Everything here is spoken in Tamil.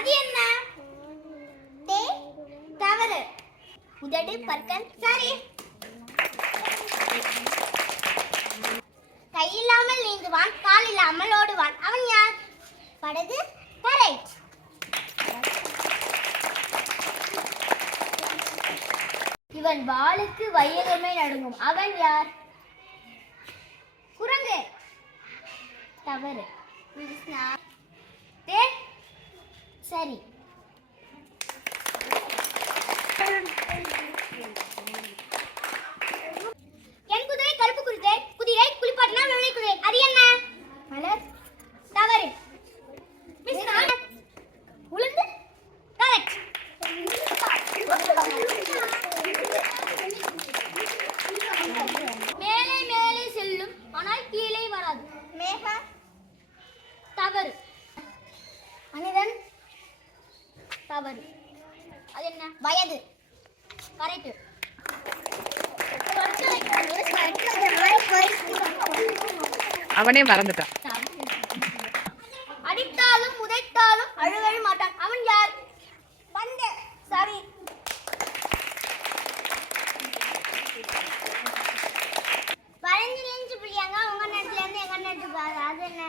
அது என்ன? தவறு. உதடு பற்கள் சரி. கை இல்லாமல் நீந்துவான் கால் இல்லாமல் ஓடுவான். அவன் யார்? படகு கரெக்ட் இவன் வாளுக்கு வையகமே நடுங்கும். அவன் யார்? குரங்கு. தவறு. சரி. என் குதிரை கருப்பு குதிரை குதிரை குளிப்பாட்டினா வெள்ளை குதிரை. அது என்ன? மலர். தவறு. மிஸ் உளுந்து. கரெக்ட் மேலே மேலே செல்லும் ஆனால் கீழே வராது. மேக தவறு. மனிதன் தவறு அது என்ன? வயது. கரெக்ட் அவனே மறந்துட்டான். அடித்தாலும் உதைத்தாலும் அழுகவே மாட்டான். அவன் யார்? வந்த. சரி வரைஞ்சு புள்ளியாங்க உங்க நேரத்துல இருந்து எங்க நேரத்துக்கு அது என்ன?